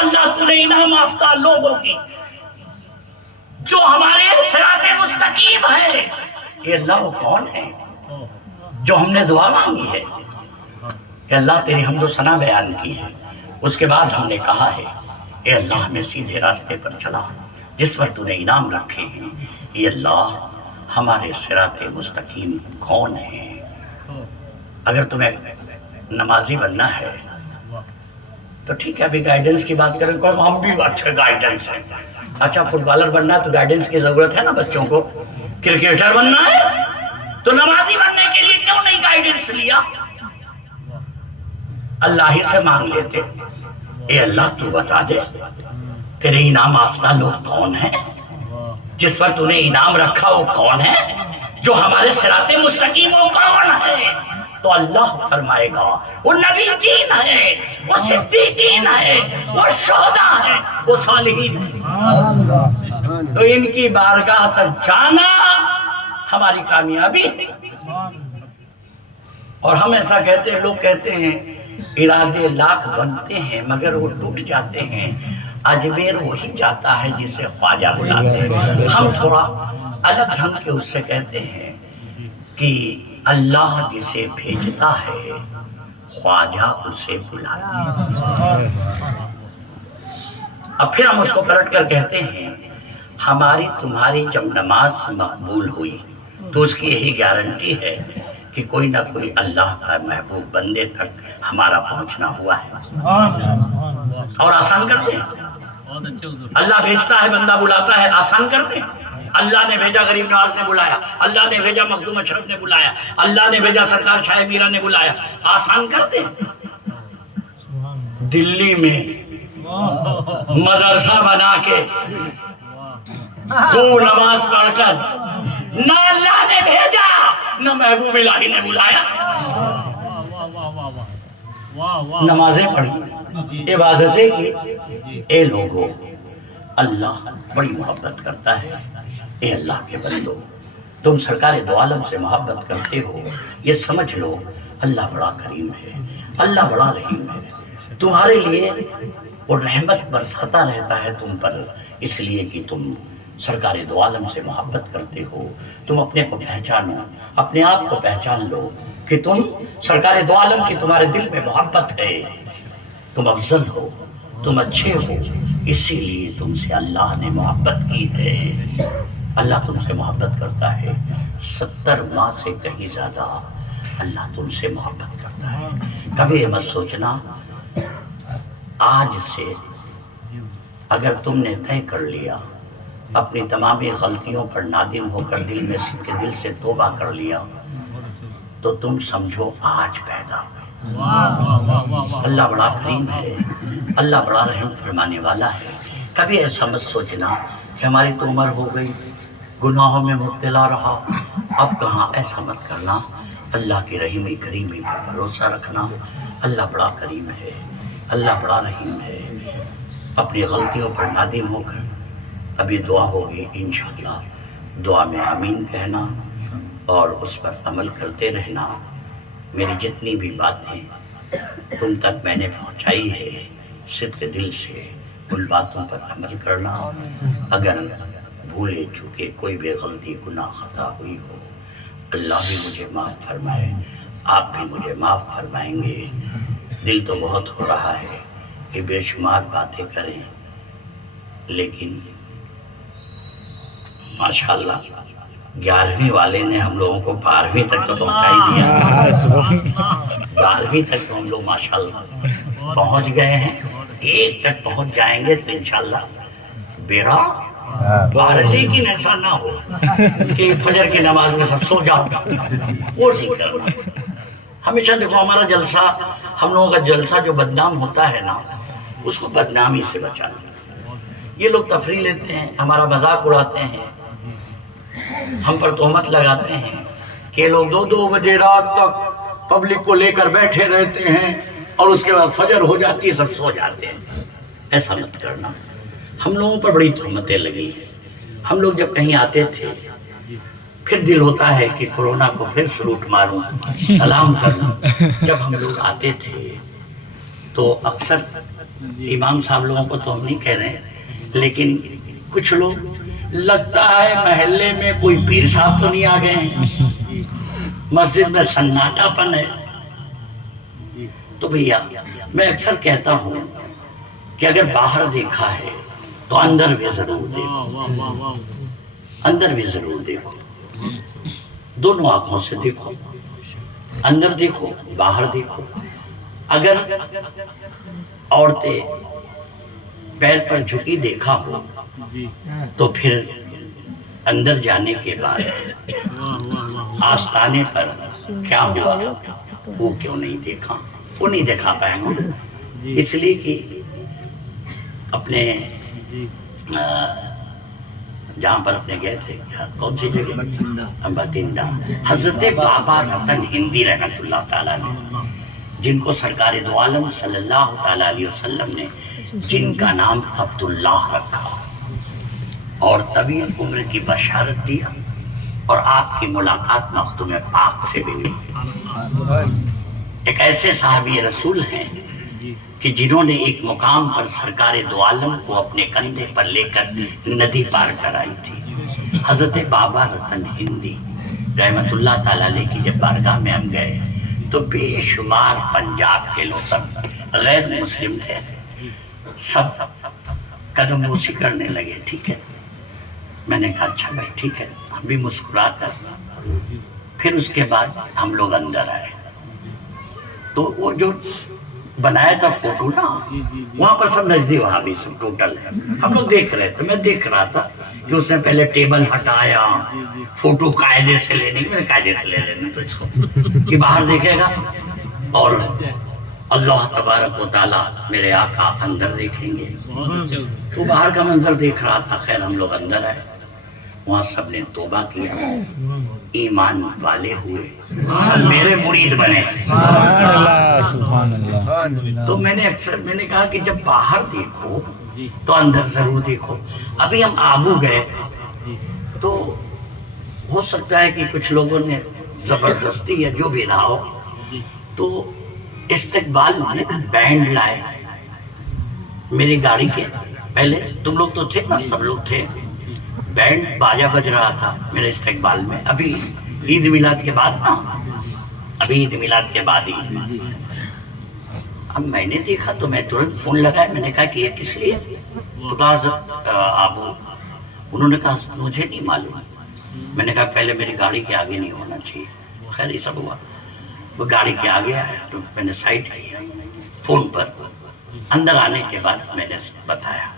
اللہ تو نے انعام یافتہ لوگوں کی جو ہمارے صراط مستقیم ہے، یہ اللہ وہ کون ہے جو ہم نے دعا مانگی ہے کہ اللہ تیری حمد و ثنا بیان کی ہے، اس کے بعد ہم نے کہا ہے اے اللہ ہمیں سیدھے راستے پر چلا جس پر تو نے انعام رکھے ہیں۔ اے اللہ ہمارے صراط مستقیم کون ہیں؟ اگر تمہیں نمازی بننا ہے تو ٹھیک ہے، ابھی گائیڈنس کی بات کریں، کوئی ہم بھی اچھے گائیڈنس ہیں۔ اچھا فٹ بالر بننا ہے تو گائیڈنس کی ضرورت ہے نا بچوں کو، کرکٹر بننا ہے تو نمازی بننے کے لیے کیوں نہیں گائیڈنس لیا؟ اللہ ہی سے مانگ لیتے، اے اللہ تو بتا دے تیرے انعام یافتہ لوگ کون ہیں، جس پر تو نے انعام رکھا وہ کون ہے، جو ہمارے صراط مستقیم وہ کون ہے؟ تو اللہ فرمائے گا وہ نبی جین ہے، وہ صدیقین ہے، وہ شہداء ہیں، وہ صالحین ہیں۔ تو ان کی بارگاہ تک جانا ہماری کامیابی ہے۔ اور ہم ایسا کہتے ہیں، لوگ کہتے ہیں ارادے لاکھ بنتے ہیں مگر وہ ٹوٹ جاتے ہیں، اجمیر وہی جاتا ہے جسے خواجہ بلاتے ہیں۔ ہم تھوڑا الگ ڈھنگ کے اس سے کہتے ہیں کہ اللہ جسے بھیجتا ہے خواجہ اسے بلاتے ہیں۔ اب پھر ہم اس کو پلٹ کر کہتے ہیں ہماری تمہاری جب نماز مقبول ہوئی تو اس کی یہی گارنٹی ہے کہ کوئی نہ کوئی اللہ کا محبوب بندے تک ہمارا پہنچنا ہوا ہے۔ اور آسان کر دیں، اللہ بھیجتا ہے بندہ بلاتا ہے، آسان کر دیں۔ اللہ نے بھیجا غریب نواز نے بلایا، اللہ نے بھیجا مخدوم اشرف نے بلایا، اللہ نے بھیجا سرکار شاہ میرا نے بلایا، آسان کر دیں۔ دلی میں مدرسہ بنا کے خوب نماز پڑھ کر نہ اللہ نے بھیجا نہ محبوب الہی نے بلایا، نمازیں پڑھی، عبادتیں کی۔ اے لوگوں، اللہ بڑی محبت کرتا ہے۔ اے اللہ کے بندو، تم سرکار دو عالم سے محبت کرتے ہو، یہ سمجھ لو اللہ بڑا کریم ہے، اللہ بڑا رحیم ہے، تمہارے لیے وہ رحمت برساتا رہتا ہے تم پر، اس لیے کہ تم سرکار دو عالم سے محبت کرتے ہو۔ تم اپنے کو پہچانو، اپنے آپ کو پہچان لو کہ تم سرکار دو عالم کی تمہارے دل میں محبت ہے، تم افضل ہو، تم اچھے ہو، اسی لیے تم سے اللہ نے محبت کی ہے۔ اللہ تم سے محبت کرتا ہے، 70 ماہ سے کہیں زیادہ اللہ تم سے محبت کرتا ہے۔ کبھی مت سوچنا آج سے اگر تم نے طے کر لیا، اپنی تمامی غلطیوں پر نادم ہو کر دل میں دل سے توبہ کر لیا، تو تم سمجھو آج پیدا ہوئے۔ اللہ بڑا کریم ہے، اللہ بڑا رحم فرمانے والا ہے۔ کبھی ایسا مت سوچنا کہ ہماری تو عمر ہو گئی، گناہوں میں مبتلا رہا، اب کہاں، ایسا مت کرنا۔ اللہ کی رحیمی کریمی پر بھروسہ رکھنا۔ اللہ بڑا کریم ہے، اللہ بڑا رحیم ہے۔ اپنی غلطیوں پر نادم ہو کر ابھی دعا ہوگی انشاءاللہ، دعا میں آمین کہنا اور اس پر عمل کرتے رہنا۔ میری جتنی بھی باتیں تم تک میں نے پہنچائی ہے، صدق دل سے ان باتوں پر عمل کرنا۔ اگر بھولے چکے کوئی بھی غلطی گناہ خطا ہوئی ہو، اللہ بھی مجھے معاف فرمائے، آپ بھی مجھے معاف فرمائیں گے۔ دل تو بہت ہو رہا ہے کہ بے شمار باتیں کریں، لیکن ماشاءاللہ 11ویں والے نے ہم لوگوں کو 12ویں تک تو پہنچا ہی دیا۔ 12ویں تک تو ہم لوگ ماشاءاللہ پہنچ گئے ہیں، 1 تک پہنچ جائیں گے تو انشاءاللہ بیڑا پار۔ لیکن ایسا نہ ہو کہ فجر کی نماز میں سب سو جاؤ، وہ نہیں کرنا۔ ہمیشہ دیکھو ہمارا جلسہ، ہم لوگوں کا جلسہ جو بدنام ہوتا ہے نا، اس کو بدنامی سے بچانا۔ یہ لوگ تفریح لیتے ہیں، ہمارا مذاق اڑاتے ہیں، ہم پر تہمت لگاتے ہیں کہ لوگ 2 بجے رات تک پبلک کو لے کر بیٹھے رہتے ہیں اور اس کے بعد فجر ہو جاتی ہے سب سو جاتے ہیں۔ ایسا مت کرنا۔ ہم لوگوں پر بڑی تہمتیں لگی ہیں۔ ہم لوگ جب کہیں آتے تھے پھر دل ہوتا ہے کہ کورونا کو پھر سلوٹ ماروں، سلام کروں۔ جب ہم لوگ آتے تھے تو اکثر امام صاحب لوگوں کو تو ہم نہیں کہہ رہے ہیں، لیکن کچھ لوگ لگتا ہے محلے میں کوئی پیر صاحب تو نہیں آ گئے ہیں، مسجد میں سناٹا پن ہے۔ تو بھیا میں اکثر کہتا ہوں کہ اگر باہر دیکھا ہے تو اندر بھی ضرور دیکھو، اندر بھی ضرور دیکھو، دونوں آنکھوں سے دیکھو، اندر دیکھو باہر دیکھو۔ اگر عورتیں پیر پر جھکی دیکھا ہو تو پھر اندر جانے کے بعد آستانے پر کیا ہوا وہ کیوں نہیں دیکھا، وہ نہیں دیکھا پائیں گے، اس لیے کہ اپنے جہاں پر اپنے گئے تھے، کون سی جگہ؟ بٹھنڈا۔ حضرت بابا رتن ہندی رحمت اللہ تعالیٰ نے، جن کو سرکار دو عالم صلی اللہ تعالیٰ علیہ وسلم نے جن کا نام عبداللہ رکھا اور طویل عمر کی بشارت دیا، اور آپ کی ملاقات مخدوم پاک سے بھی ہوئی۔ ایک ایسے صحابی رسول ہیں کہ جنہوں نے ایک مقام پر سرکار دو عالم کو اپنے کندھے پر لے کر ندی پار کرائی تھی۔ حضرت بابا رتن ہندی رحمت اللہ تعالیٰ علیہ کی جب بارگاہ میں ہم گئے تو بے شمار پنجاب کے لوگ، سب غیر مسلم تھے، سب قدم بوسی کرنے لگے۔ ٹھیک ہے، میں نے کہا اچھا بھائی ٹھیک ہے، ہم بھی مسکرا کر پھر اس کے بعد ہم لوگ اندر آئے تو وہ جو بنایا تھا فوٹو نا، وہاں پر سب نجدی وہابی سب ٹوٹل ہے، ہم لوگ دیکھ رہے تھے، میں دیکھ رہا تھا کہ اس نے پہلے ٹیبل ہٹایا، فوٹو قاعدے سے لینے کی، میں نے قاعدے سے لے لینا تو اس کو کہ باہر دیکھے گا، اور اللہ تبارک و تعالیٰ میرے آقا اندر دیکھیں گے۔ تو باہر کا منظر دیکھ رہا تھا، خیر ہم لوگ اندر آئے، وہاں سب نے توبہ کیا، ایمان والے ہوئے، سب میرے مرید بنے۔ سبحان اللہ۔ تو میں نے کہا کہ جب باہر دیکھو تو اندر ضرور دیکھو۔ ابھی ہم آبو گئے تو ہو سکتا ہے کہ کچھ لوگوں نے زبردستی یا جو بھی رہا ہو تو استقبال میں بینڈ لائے میری گاڑی کے، پہلے تم لوگ تو تھے نا، سب لوگ تھے، بینڈ باجا بج رہا تھا میرے استقبال میں، ابھی عید میلاد کے بعد نا، ابھی عید میلاد کے بعد ہی۔ اب میں نے دیکھا تو میں ترنت فون لگایا، میں نے کہا کہ یہ کس لیے؟ تو کہا حضرت آبو، انہوں نے کہا مجھے نہیں معلوم۔ میں نے کہا پہلے میری گاڑی کے آگے نہیں ہونا چاہیے، خیر یہ سب ہوا، وہ گاڑی کے آگے آیا تو میں نے سائڈ کیا فون پر۔ اندر آنے کے بعد میں نے بتایا،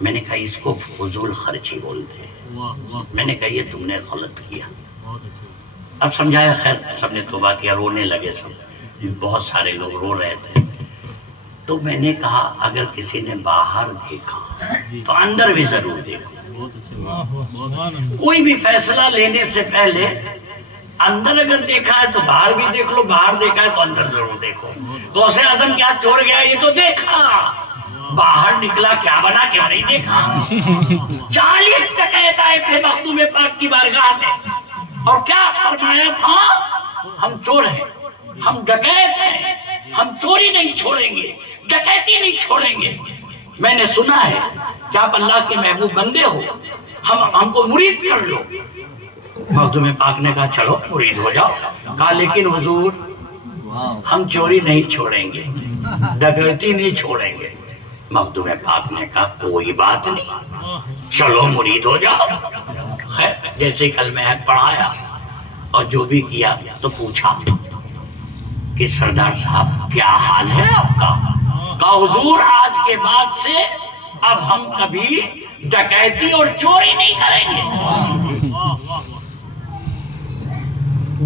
میں نے کہا اس کو فضول خرچی بولتے ہیں، میں نے کہا یہ تم نے غلط کیا۔ اب سمجھایا، خیر سب نے توبہ کیا، رونے لگے سب، بہت سارے لوگ رو رہے تھے۔ تو میں نے کہا اگر کسی نے باہر دیکھا تو اندر بھی ضرور دیکھو، کوئی بھی فیصلہ لینے سے پہلے اندر اگر دیکھا ہے تو باہر بھی دیکھ لو، باہر دیکھا ہے تو اندر ضرور دیکھو۔ غوث اعظم کیا چور گیا یہ تو دیکھا، باہر نکلا کیا بنا کیوں نہیں دیکھا؟ 40 ڈکیت آئے تھے مخدوم پاک کی بارگاہ میں، اور کیا فرمایا تھا؟ ہم چور ہیں، ہم ڈکیت ہیں، ہم چوری نہیں چھوڑیں گے، ڈکیتی نہیں چھوڑیں گے۔ میں نے سنا ہے کہ آپ اللہ کے محبوب بندے ہو، ہم کو مرید کر لو۔ مخدوم پاک نے کہا چلو مرید ہو جاؤ۔ کہا لیکن حضور ہم چوری نہیں چھوڑیں گے، ڈکیتی نہیں چھوڑیں گے۔ مخدوم پاک نے کہا کوئی بات نہیں، چلو مرید ہو جاؤ۔ خیر جیسے کلمہ حق پڑھایا اور جو بھی کیا تو پوچھا کہ سردار صاحب کیا حال ہے آپ کا؟ کہا حضور آج کے بعد سے اب ہم کبھی ڈکیتی اور چوری نہیں کریں گے۔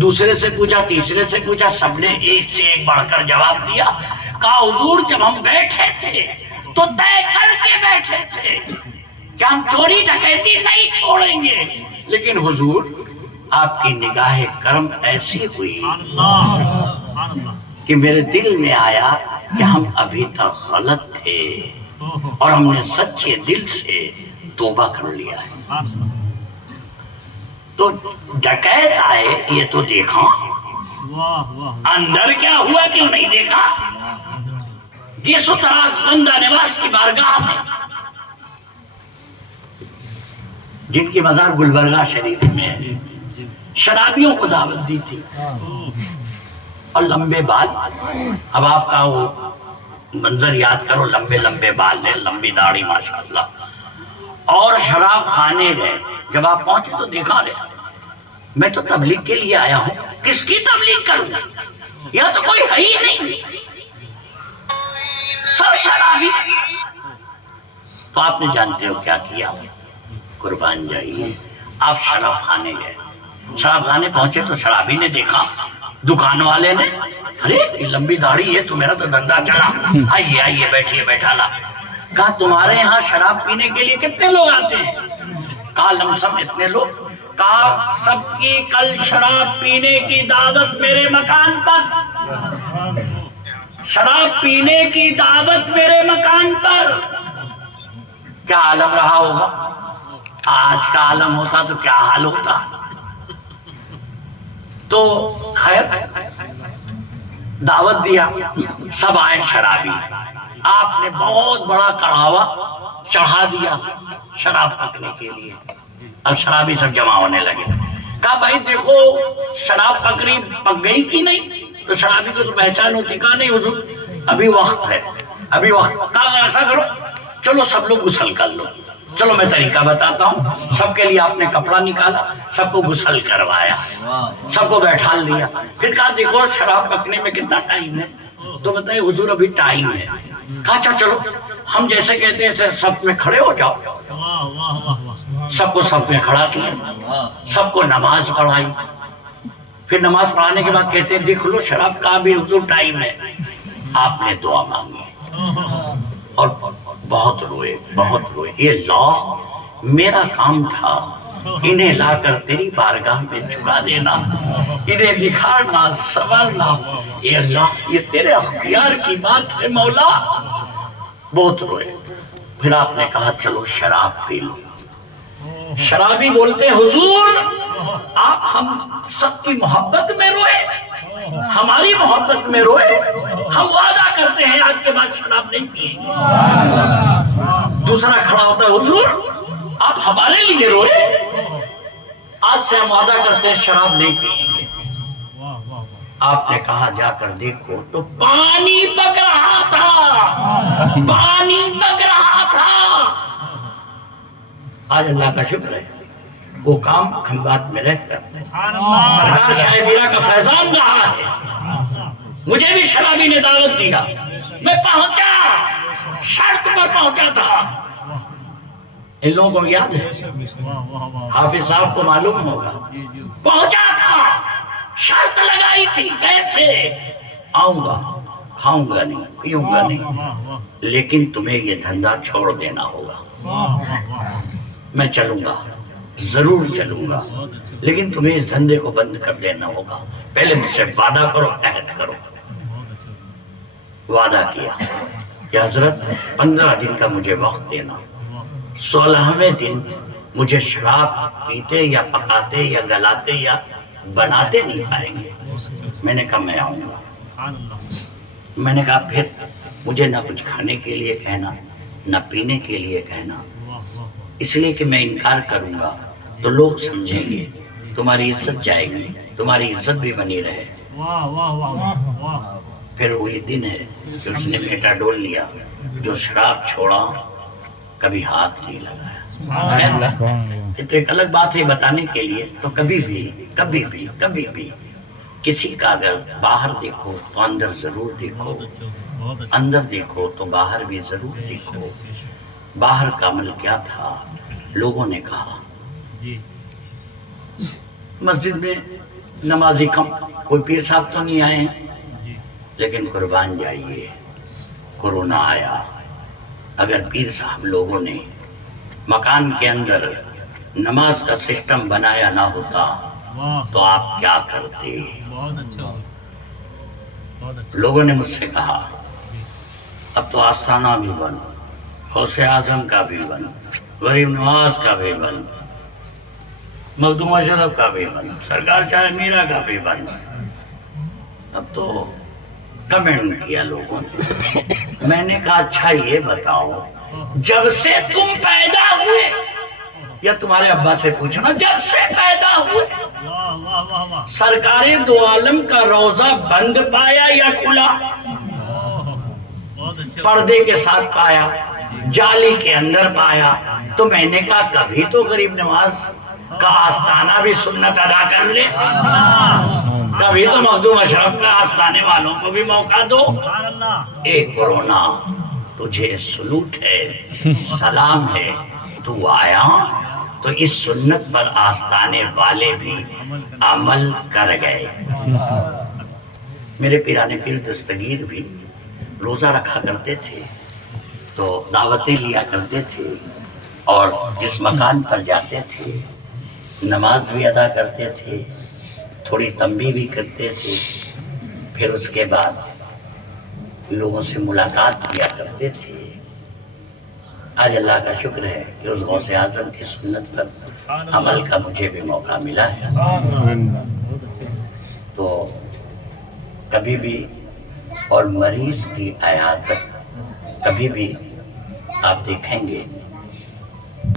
دوسرے سے پوچھا، تیسرے سے پوچھا، سب نے ایک سے ایک بڑھ کر جواب دیا۔ کہا حضور جب ہم بیٹھے تھے تو طے کر کے بیٹھے تھے کہ ہم چوری ڈکیتی نہیں چھوڑیں گے، لیکن حضور آپ کی نگاہ کرم ایسی ہوئی کہ میرے دل میں آیا کہ ہم ابھی تک غلط تھے اور ہم نے سچے دل سے توبہ کر لیا ہے۔ تو ڈکیت آئے یہ تو دیکھا، اندر کیا ہوا کیوں نہیں دیکھا؟ گیسو تراز بندہ نواز کی بارگاہ میں، جن کی مزار گلبرگہ شریف میں ہے، شرابیوں کو دعوت دی تھی، اور لمبے بال، اب آپ کا وہ منظر یاد کرو، لمبے لمبے بال ہیں، لمبی داڑھی ماشاءاللہ، اور شراب خانے گئے۔ جب آپ پہنچے تو دیکھا رہے، میں تو تبلیغ کے لیے آیا ہوں، کس کی تبلیغ کروں؟ یا تو کوئی ہے ہی نہیں، سب شرابی۔ تو آپ نے جانتے ہو کیا کیا؟ قربان جائیے، آپ شراب خانے گئے، شراب خانے پہنچے تو شرابی نے دیکھا، دکان والے نے، ارے یہ لمبی داڑھی ہے تو میرا تو دھندا چلا، آئیے آئیے بیٹھیے، بیٹھا لا۔ کہا تمہارے یہاں شراب پینے کے لیے کتنے لوگ آتے ہیں؟ کہا لمسم اتنے لوگ۔ کہا سب کی کل شراب پینے کی دعوت میرے مکان پر، شراب پینے کی دعوت میرے مکان پر۔ کیا عالم رہا ہوگا؟ آج کا عالم ہوتا تو کیا حال ہوتا؟ تو خیر دعوت دیا، سب آئے شرابی، آپ نے بہت بڑا کڑھاوا چڑھا دیا شراب پکنے کے لیے، اب شرابی سب جمع ہونے لگے۔ کہا بھائی دیکھو شراب پک گئی کی نہیں؟ تو شرابی کو تو پہچان ہوتی، کہا نہیں حضور ابھی وقت ہے، ابھی وقت۔ کہا ایسا کرو چلو سب لوگ غسل کر لو، چلو میں طریقہ بتاتا ہوں۔ سب کے لیے آپ نے کپڑا نکالا، سب کو غسل کروایا، سب کو بیٹھا لیا، پھر کہا دیکھو شراب پکنے میں کتنا ٹائم ہے؟ تو بتائے حضور ابھی ٹائم ہے۔ کہا اچھا چلو ہم جیسے کہتے ہیں صف میں کھڑے ہو جاؤ۔ سب کو صف میں کھڑا کیا، سب کو نماز پڑھائی، پھر نماز پڑھانے کے بعد کہتے ہیں دیکھ لو شراب کا بھی حضور ٹائم ہے۔ آپ نے دعا مانگی اور بہت روئے، بہت روئے، اے اللہ میرا کام تھا انہیں لا کر تیری بارگاہ میں جھکا دینا، انہیں نکھارنا، سنورنا، اے اللہ یہ تیرے اختیار کی بات ہے مولا۔ بہت روئے، پھر آپ نے کہا چلو شراب پی لو۔ شرابی بولتے حضور آپ ہم سب کی محبت میں روئے، ہماری محبت میں روئے، ہم وعدہ کرتے ہیں آج کے بعد شراب نہیں پیئیں گے۔ دوسرا کھڑا ہوتا ہے حضور آپ ہمارے لیے روئے، آج سے ہم وعدہ کرتے ہیں شراب نہیں پیئیں گے۔ آپ نے کہا جا کر دیکھو تو پانی پک رہا تھا، پانی پک رہا تھا۔ آج اللہ کا شکر ہے وہ کام کھمبات میں رہ کر سرکار شاہ میرا کا فیضان رہا ہے۔ مجھے بھی شرابی نے دعوت دیا، میں پہنچا، شرط پر پہنچا تھا۔ ان لوگوں کو یاد ہے، حافظ صاحب کو معلوم ہوگا، پہنچا تھا، شرط لگائی تھی کیسے آؤں گا، کھاؤں گا نہیں، پیوں گا نہیں، لیکن تمہیں یہ دھندا چھوڑ دینا ہوگا۔ میں چلوں گا، ضرور چلوں گا، لیکن تمہیں اس دھندے کو بند کر دینا ہوگا، پہلے مجھ سے وعدہ کرو، عہد کرو۔ وعدہ کیا کہ حضرت 15 دن کا مجھے وقت دینا، 16ویں دن مجھے شراب پیتے یا پکاتے یا گلاتے یا بناتے نہیں پائیں گے۔ میں نے کہا میں آؤں گا۔ میں نے کہا پھر مجھے نہ کچھ کھانے کے لیے کہنا، نہ پینے کے لیے کہنا، اس لیے کہ میں انکار کروں گا تو لوگ سمجھیں گے، تمہاری عزت جائے گی، تمہاری عزت بھی بنی رہے۔ پھر وہی دن ہے کہ اس نے بیٹا ڈول لیا، جو شراب چھوڑا کبھی ہاتھ نہیں لگایا۔ یہ تو ایک الگ بات ہے بتانے کے لیے، تو کبھی بھی کسی کا اگر باہر دیکھو تو اندر ضرور دیکھو، اندر دیکھو تو باہر بھی ضرور دیکھو۔ باہر کا عمل کیا تھا؟ لوگوں نے کہا مسجد میں نمازی کم، کوئی پیر صاحب تو نہیں آئے ہیں، لیکن قربان جائیے کورونا آیا، اگر پیر صاحب لوگوں نے مکان کے اندر نماز کا سسٹم بنایا نہ ہوتا تو آپ کیا کرتے؟ لوگوں نے مجھ سے کہا اب تو آستانہ بھی بن، غوث اعظم کا بھی بن، غریب نواز کا بھی بن، مخدوم اشرف کا بھی بن، سرکار شاہ میرا کا بھی بن۔ اب تو کمنٹ کیا لوگوں نے. میں نے کہا اچھا یہ بتاؤ جب سے تم پیدا ہوئے یا تمہارے ابا سے پوچھنا جب سے پیدا ہوئے سرکار دو عالم کا روزہ بند پایا یا کھلا؟ پردے کے ساتھ پایا، جالی کے اندر پایا. تو میں نے کہا کبھی تو غریب نواز کا آستانہ بھی سنت ادا کر لے، کبھی تو مخدوم اشرف کا آستانے والوں کو بھی موقع دو. اے کورونا تجھے سلوٹ ہے، سلام ہے، تو آیا تو اس سنت پر آستانے والے بھی عمل کر گئے. میرے پیرانے پیر دستگیر بھی روزہ رکھا کرتے تھے تو دعوتیں لیا کرتے تھے اور جس مکان پر جاتے تھے نماز بھی ادا کرتے تھے، تھوڑی تنبیہ بھی کرتے تھے، پھر اس کے بعد لوگوں سے ملاقات کیا کرتے تھے. آج اللہ کا شکر ہے کہ اس غوث اعظم کی سنت پر عمل کا مجھے بھی موقع ملا ہے. تو کبھی بھی اور مریض کی عیادت کبھی بھی آپ دیکھیں گے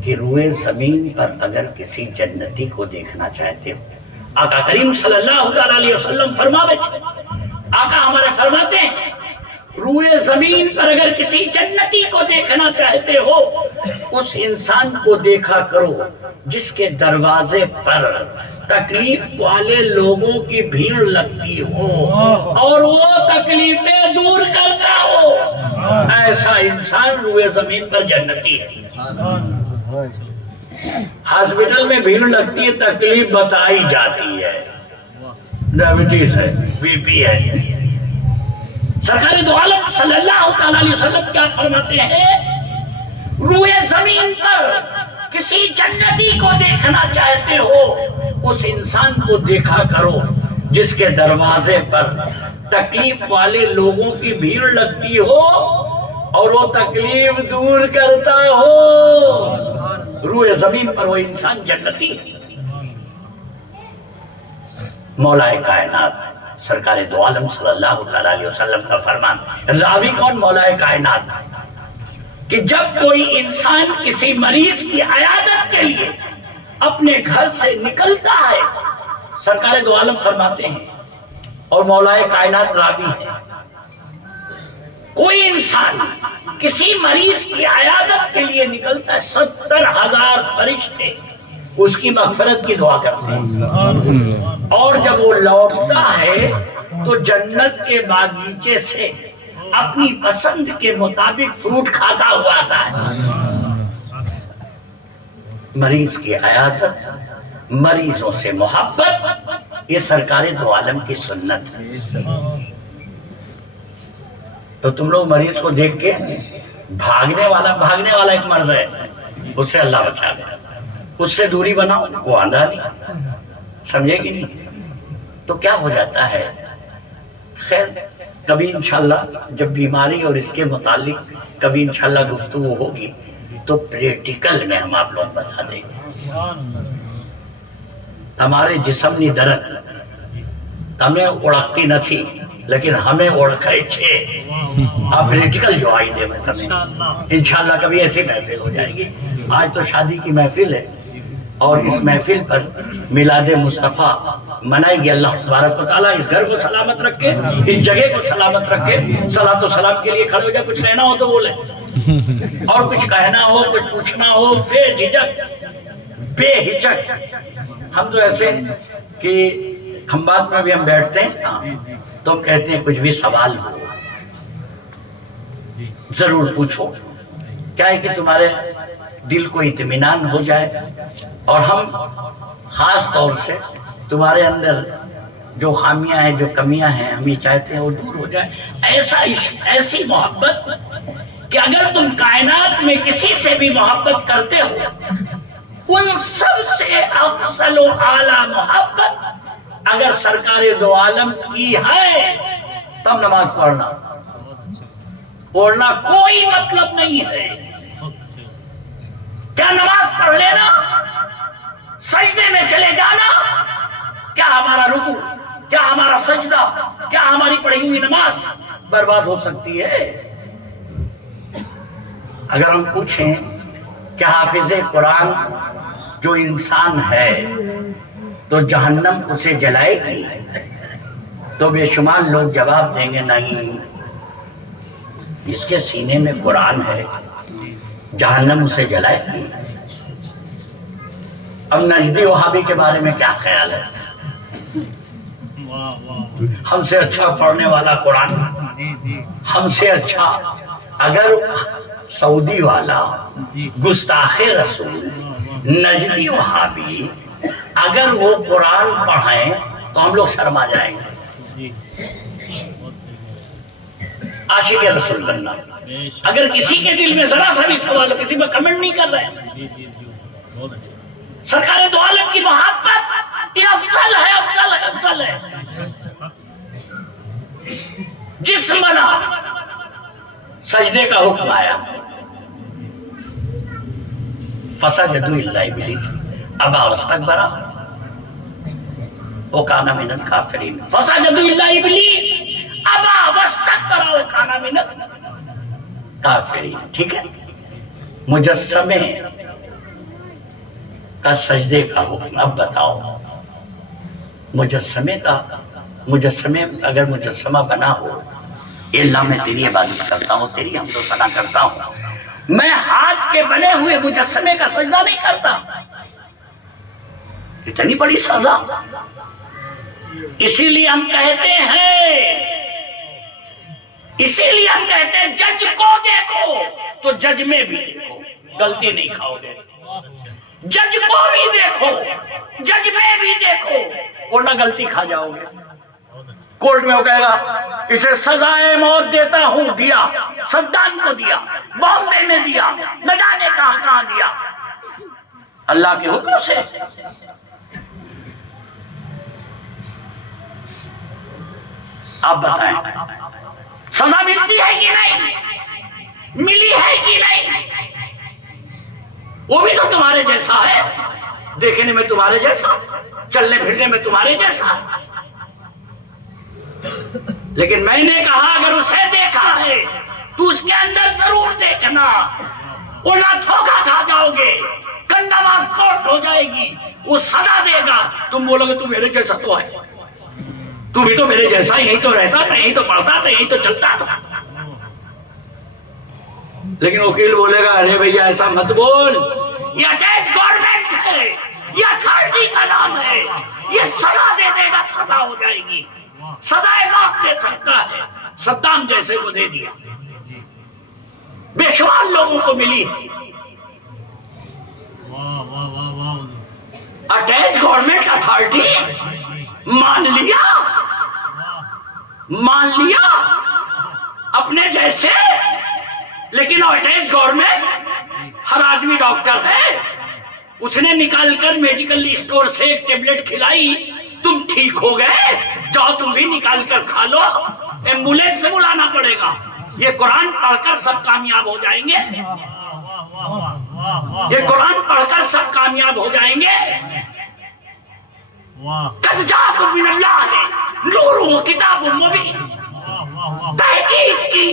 کہ روئے زمین پر اگر کسی جنتی کو دیکھنا چاہتے ہو، آقا کریم صلی اللہ علیہ وسلم فرماوے چھے، آقا ہمارے فرماتے ہیں روئے زمین پر اگر کسی جنتی کو دیکھنا چاہتے ہو اس انسان کو دیکھا کرو جس کے دروازے پر تکلیف والے لوگوں کی بھیڑ لگتی ہو اور وہ تکلیفیں دور کرتا ہو. ایسا انسان روئے زمین پر جنتی ہے. ہاسپٹل میں بھیڑ لگتی ہے، تکلیف بتائی جاتی ہے، ڈائبٹیز ہے، بی پی ہے. سرکار دو عالم صلی اللہ علیہ وسلم کیا فرماتے ہیں؟ روئے زمین پر کسی جنتی کو دیکھنا چاہتے ہو اس انسان کو دیکھا کرو جس کے دروازے پر تکلیف والے لوگوں کی بھیڑ لگتی ہو اور وہ تکلیف دور کرتا ہو. روئے زمین پر وہ انسان جنتی. مولا کائنات سرکار دو عالم صلی اللہ علیہ وسلم کا فرمان، راوی کون؟ مولا کائنات، کہ جب کوئی انسان کسی مریض کی عیادت کے لیے اپنے گھر سے نکلتا ہے، سرکار دو عالم فرماتے ہیں اور مولا کائنات راوی ہے، کوئی انسان کسی مریض کی عیادت کے لیے نکلتا ہے 70,000 فرشتے اس کی مغفرت کی دعا کرتے ہیں، اور جب وہ لوٹتا ہے تو جنت کے باغیچے سے اپنی پسند کے مطابق فروٹ کھاتا ہوا آتا ہے. مریض کی عیادت، مریضوں سے محبت، یہ سرکار دو عالم کی سنت ہے. تو تم لوگ مریض کو دیکھ کے بھاگنے والا ایک مرض ہے، اس سے اللہ بچا لے، اس سے دوری بناؤ، وہ آندھا نہیں، سمجھے گی نہیں تو کیا ہو جاتا ہے. خیر کبھی انشاءاللہ جب بیماری اور اس کے متعلق کبھی انشاءاللہ گفتگو ہوگی تو پریکٹیکل میں ہم آپ لوگ بتا دیں گے. ہمارے جسم ની દરદ તમે ઓળખતી નથી لیکن ہمیں اوڑکھے چھے. آپ پریکٹیکل جو آئی دے میں تمہیں انشاءاللہ کبھی ایسی محفل ہو جائے گی. آج تو شادی کی محفل ہے اور اس محفل پر میلاد مصطفیٰ منائے گی. اللہ تبارک و تعالیٰ اس گھر کو سلامت رکھے، اس جگہ کو سلامت رکھے. صلاۃ و سلام کے لیے کھڑے ہو جائے. کچھ کہنا ہو تو بولے، اور کچھ کہنا ہو، کچھ پوچھنا ہو، بے جھجک بے ہچک. ہم تو ایسے کہ کھمبات میں بھی ہم بیٹھتے ہیں تو ہم کہتے ہیں کچھ بھی سوال ہو ضرور پوچھو، کیا ہے کہ تمہارے دل کو اطمینان ہو جائے اور ہم خاص طور سے تمہارے اندر جو خامیاں ہیں، جو کمیاں ہیں، ہم یہ چاہتے ہیں وہ دور ہو جائے. ایسا عشق، ایسی محبت کہ اگر تم کائنات میں کسی سے بھی محبت کرتے ہو ان سب سے افضل و اعلیٰ محبت اگر سرکار دو عالم کی ہے تب نماز پڑھنا کوئی مطلب نہیں ہے. کیا نماز پڑھ لینا، سجدے میں چلے جانا، کیا ہمارا رکوع کیا ہمارا سجدہ، کیا ہماری پڑھی ہوئی نماز برباد ہو سکتی ہے؟ اگر ہم پوچھیں کہ حافظ قرآن جو انسان ہے تو جہنم اسے جلائے گی، تو بے شمار لوگ جواب دیں گے نہیں، اس کے سینے میں قرآن ہے، جہنم اسے جلائے گی۔ اب نجدی وہابی کے بارے میں کیا خیال ہے؟ ہم سے اچھا پڑھنے والا قرآن، ہم سے اچھا، اگر سعودی والا گستاخ رسول نجدی وہابی اگر وہ قرآن پڑھائیں تو ہم لوگ شرما جائیں گے۔ عاشق رسول بننا، اگر کسی کے دل میں ذرا سا بھی سوال ہو، کسی میں کمنٹ نہیں کر رہے ہیں، سرکار دو عالم کی محبت یہ افضل ہے، افضل ہے، افضل ہے۔ جسم بنا، سجدے کا حکم آیا، فسجدوا الا ابلیس ابا واستکبر وکان من الکافرین، فسجدوا الا ابلیس ابا واستکبر وکان من الکافرین۔ ٹھیک ہے، مجسمے کا سجدے کا حکم۔ اب بتاؤ، مجسمے اگر مجسمہ بنا ہو، اے اللہ میں تیری عبادت کرتا ہوں، تیری حمد و ثنا کرتا ہوں، میں ہاتھ کے بنے ہوئے مجسمے کا سجدہ نہیں کرتا، اتنی بڑی سزا۔ اسی لیے ہم کہتے ہیں جج کو دیکھو تو جج میں بھی دیکھو، غلطی نہیں کھاؤ گے۔ جج کو بھی دیکھو، جج میں بھی دیکھو، ورنہ غلطی کھا جاؤ گے۔ کورٹ میں وہ کہے گا اسے سزائے موت دیتا ہوں، دیا، صدام کو دیا، بامبے میں دیا، نہ جانے کہاں کہاں دیا، اللہ کے حکم سے۔ آپ بتائیں سزا ملتی ہے کہ نہیں؟ ملی ہے کہ نہیں؟ وہ بھی تو تمہارے جیسا ہے، دیکھنے میں تمہارے جیسا، چلنے پھرنے میں تمہارے جیسا، لیکن میں نے کہا اگر اسے دیکھا ہے تو اس کے اندر ضرور دیکھنا، ورنہ دھوکہ کھا جاؤ گے، کنڈم آف کورٹ ہو جائے گی، وہ سزا دے گا، تم بولو گے تو میرے جیسا تو ہے، تو بھی تو میرے جیسا، یہی تو رہتا تھا، یہی تو پڑھتا تھا، یہی تو چلتا تھا۔ لیکن وکیل بولے گا ارے بھیا ایسا مت بول، یہ اٹیچ گورنمنٹ ہے، یہ اتھارٹی کا نام ہے، یہ سزا دے دے گا، سزا ہو جائے گی، سزائے موت دے سکتا ہے، صدام جیسے کو دے دیا، بے شمار لوگوں کو ملی ہے۔ اٹیچ گورنمنٹ اتھارٹی مان لیا اپنے جیسے، لیکن اٹیچ گورنمنٹ، ہر آدمی ڈاکٹر ہے، اس نے نکال کر میڈیکل اسٹور سے ایک ٹیبلٹ کھلائی، تم ٹھیک ہو گئے، جاؤ تم بھی نکال کر کھا لو، ایمبولینس سے بلانا پڑے گا۔ یہ قرآن پڑھ کر سب کامیاب ہو جائیں گے، یہ قرآن پڑھ کر سب کامیاب ہو جائیں گے۔ قد جاءکم من اللہ نور و کتاب مبین، تحقیق کی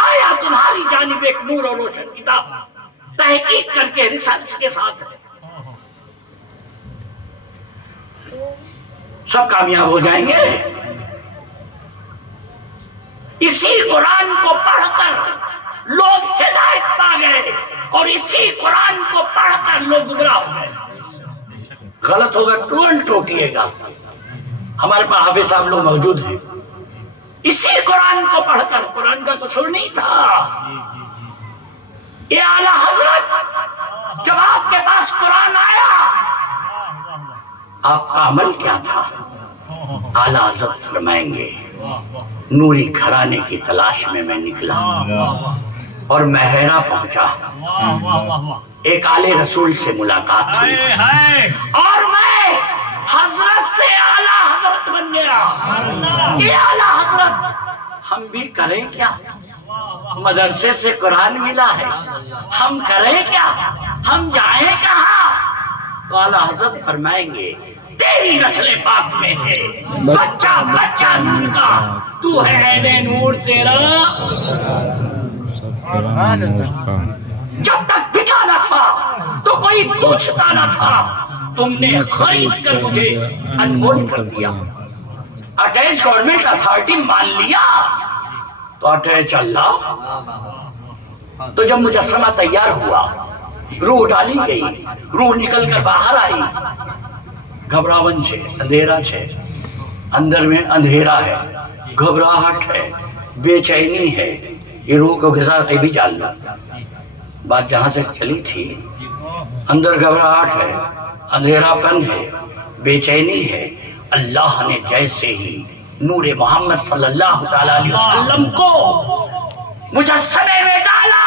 آیا تمہاری جانب ایک نور اور روشن کتاب، تحقیق کر کے ریسرچ کے ساتھ ہے، سب کامیاب ہو جائیں گے۔ اسی قرآن کو پڑھ کر لوگ ہدایت پا گئے، اور اسی قرآن کو پڑھ کر لوگ گمراہ ہو گئے۔ غلط ہوگا ٹوٹیے گا، ہمارے پاس حافظ صاحب لوگ موجود ہیں، اسی قرآن کو پڑھ کر، قرآن کا قصور نہیں تھا، یہ اعلیٰ حضرت جب آپ کے پاس قرآن آیا آپ کا عمل کیا تھا؟ اعلیٰ حضرت فرمائیں گے نوری گھرانے کی تلاش میں میں نکلا اور مہرہ پہنچا، ایک آلے رسول سے ملاقات ہوئی اور میں حضرت سے اعلیٰ حضرت بن گیا۔ یہ اعلیٰ حضرت ہم بھی کریں کیا؟ مدرسے سے قرآن ملا ہے، ہم کریں کیا؟ ہم جائیں کہاں؟ تو اعلیٰ حضرت فرمائیں گے تیری نسل پاک میں ہے، بچہ بچہ نور کا، تو ہے عین نور تیرا جب تک بکا نہ تھا تو کوئی پوچھتا نہ تھا، تم نے خرید کر مجھے انمول کر دیا۔ اٹیچ گورنمنٹ اتھارٹی مان لیا تو اٹیچ اللہ۔ تو جب مجسمہ تیار ہوا، روح ڈالی گئی، روح نکل کر باہر آئی، گھبراون چھے، اندھیرا چھے، اندر میں اندھیرا ہے، گھبراہٹ ہے، بے چینی ہے، یہ روح کو گھسا کے بھی جان لو۔ بات جہاں سے چلی تھی، اندر گھبراہٹ ہے، اندھیرا پن ہے، بے چینی ہے، اللہ نے جیسے ہی نور محمد صلی اللہ علیہ وسلم کو مجسمے میں ڈالا،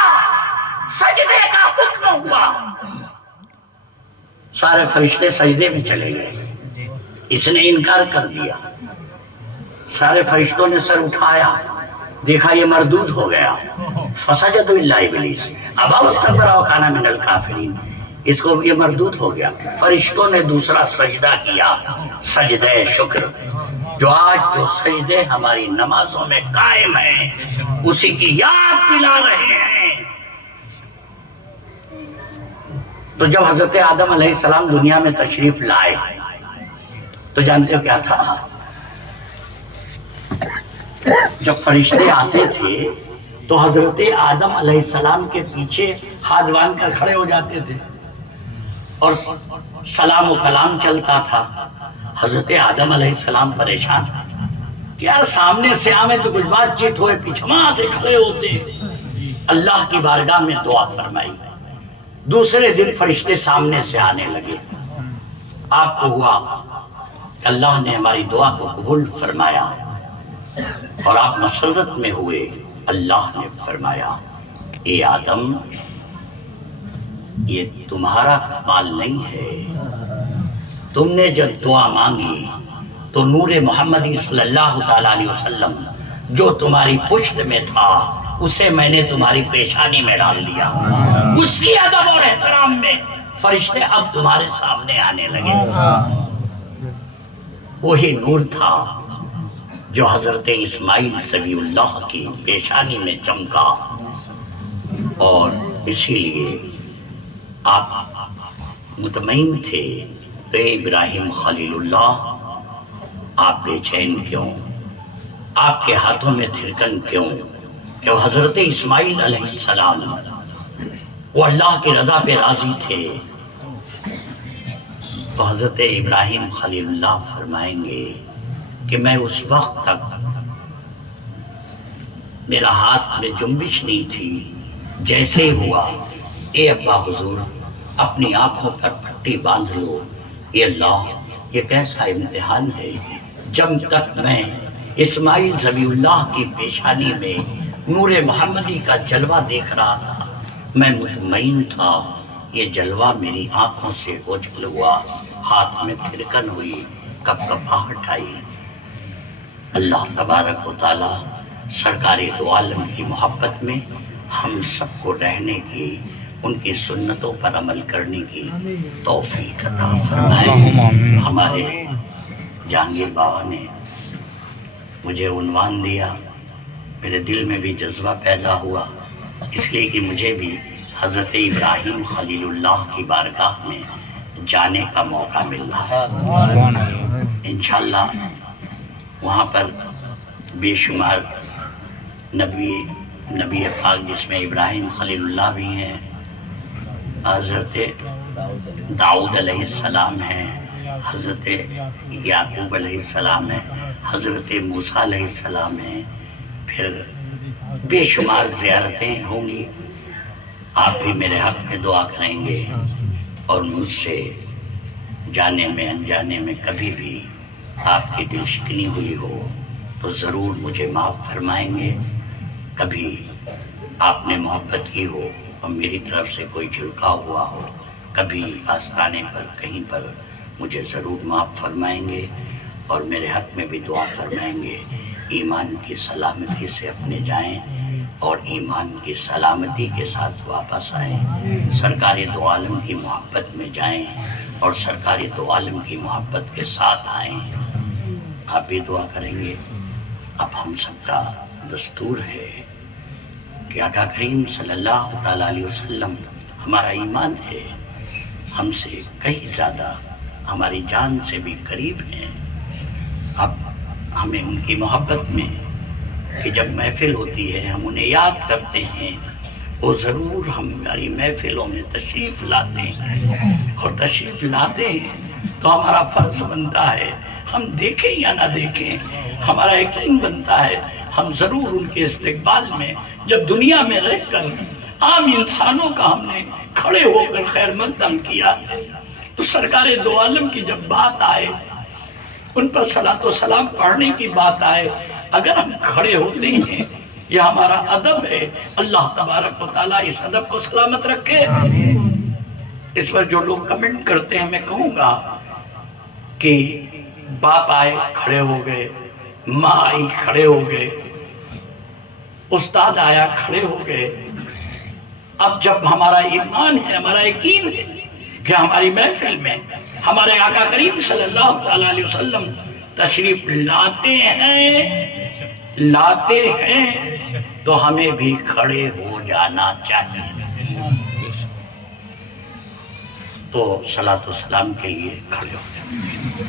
سجدے کا حکم ہوا، سارے فرشتے سجدے میں چلے گئے، اس نے انکار کر دیا، سارے فرشتوں نے سر اٹھایا، دیکھا یہ مردود ہو گیا، فسجدوا الا ابلیس ابا واستكبر وكان من الكافرین، اس کو یہ مردود ہو گیا۔ فرشتوں نے دوسرا سجدہ کیا، سجدہ شکر، جو آج تو سجدے ہماری نمازوں میں قائم ہیں، اسی کی یاد دلا رہے ہیں۔ تو جب حضرت آدم علیہ السلام دنیا میں تشریف لائے تو جانتے ہو کیا تھا؟ جب فرشتے آتے تھے تو حضرت آدم علیہ السلام کے پیچھے ہاتھ باندھ کر کھڑے ہو جاتے تھے اور سلام و کلام چلتا تھا۔ حضرت آدم علیہ السلام پریشان کہ یار سامنے سے آمیں تو کچھ بات چیت ہوئے، پیچھے وہاں سے کھڑے ہوتے۔ اللہ کی بارگاہ میں دعا فرمائی، دوسرے دن فرشتے سامنے سے آنے لگے۔ آپ کو ہوا کہ اللہ نے ہماری دعا کو قبول فرمایا اور آپ مسرت میں ہوئے۔ اللہ نے فرمایا اے آدم، یہ تمہارا کمال نہیں ہے، تم نے جب دعا مانگی تو نور محمدی صلی اللہ علیہ وسلم جو تمہاری پشت میں تھا اسے میں نے تمہاری پیشانی میں ڈال دیا، اس کی ادب اور احترام میں فرشتے اب تمہارے سامنے آنے لگے۔ وہی نور تھا جو حضرت اسماعیل ذبیح اللہ کی پیشانی میں چمکا، اور اسی لیے آپ مطمئن تھے تو ابراہیم خلیل اللہ آپ بے چین کیوں، آپ کے ہاتھوں میں تھرکن کیوں؟ کہ حضرت اسماعیل علیہ السلام وہ اللہ کی رضا پہ راضی تھے، تو حضرت ابراہیم خلیل اللہ فرمائیں گے کہ میں اس وقت تک میرا ہاتھ میں جنبش نہیں تھی، جیسے ہی ہوا اے ابا حضور اپنی آنکھوں پر پٹی باندھ لو۔ اے اللہ یہ کیسا امتحان ہے، جب تک میں اسماعیل ذبیح اللہ کی پیشانی میں نور محمدی کا جلوہ دیکھ رہا تھا میں مطمئن تھا یہ جلوہ میری آنکھوں سے اوجھل ہوا، ہاتھ میں تھرکن ہوئی، کپکپاہٹ آئی۔ اللہ تبارک و تعالی سرکار دو عالم کی محبت میں ہم سب کو رہنے کی، ان کی سنتوں پر عمل کرنے کی توفیق عطا فرمائے۔ ہمارے جہانگیر بابا نے مجھے عنوان دیا، میرے دل میں بھی جذبہ پیدا ہوا، اس لیے کہ مجھے بھی حضرت ابراہیم خلیل اللہ کی بارگاہ میں جانے کا موقع مل رہا ہے۔ انشاءاللہ وہاں پر بے شمار نبی پاک جس میں ابراہیم خلیل اللہ بھی ہیں، حضرت داؤد علیہ السلام ہیں، حضرت یعقوب علیہ السلام ہیں، حضرت موسیٰ علیہ السلام ہیں، پھر بے شمار زیارتیں ہوں گی۔ آپ بھی میرے حق میں دعا کریں گے، اور مجھ سے جانے میں انجانے میں کبھی بھی آپ کی دل شکنی ہوئی ہو تو ضرور مجھے معاف فرمائیں گے۔ کبھی آپ نے محبت کی ہو اور میری طرف سے کوئی جھلکا ہوا ہو، کبھی آستانے پر کہیں پر، مجھے ضرور معاف فرمائیں گے اور میرے حق میں بھی دعا فرمائیں گے۔ ایمان کی سلامتی سے اپنے جائیں اور ایمان کی سلامتی کے ساتھ واپس آئیں، سرکار دو عالم کی محبت میں جائیں اور سرکار دو عالم کی محبت کے ساتھ آئے ہیں۔ آپ بھی دعا کریں گے۔ اب ہم سب کا دستور ہے کہ آقا کریم صلی اللہ تعالیٰ علیہ وسلم ہمارا ایمان ہے، ہم سے کہیں زیادہ ہماری جان سے بھی قریب ہیں۔ اب ہمیں ان کی محبت میں کہ جب محفل ہوتی ہے ہم انہیں یاد کرتے ہیں، وہ ضرور ہماری محفلوں میں تشریف لاتے ہیں، اور تشریف لاتے ہیں تو ہمارا فرض بنتا ہے، ہم دیکھیں یا نہ دیکھیں، ہمارا یقین بنتا ہے ہم ضرور ان کے استقبال میں، جب دنیا میں رہ کر عام انسانوں کا ہم نے کھڑے ہو کر خیر مقدم کیا، تو سرکار دو عالم کی جب بات آئے، ان پر صلاۃ و سلام پڑھنے کی بات آئے، اگر ہم کھڑے ہوتے ہیں، یہ ہمارا ادب ہے۔ اللہ تبارک و تعالیٰ اس ادب کو سلامت رکھے۔ اس پر جو لوگ کمنٹ کرتے ہیں، میں کہوں گا کہ باپ آئے کھڑے ہو گئے، ماں آئی کھڑے ہو گئے، استاد آیا کھڑے ہو گئے۔ اب جب ہمارا ایمان ہے، ہمارا یقین ہے کہ ہماری محفل میں ہمارے آقا کریم صلی اللہ علیہ وسلم تشریف لاتے ہیں تو ہمیں بھی کھڑے ہو جانا چاہیے۔ تو صلاۃ و سلام کے لیے کھڑے ہو جائیں۔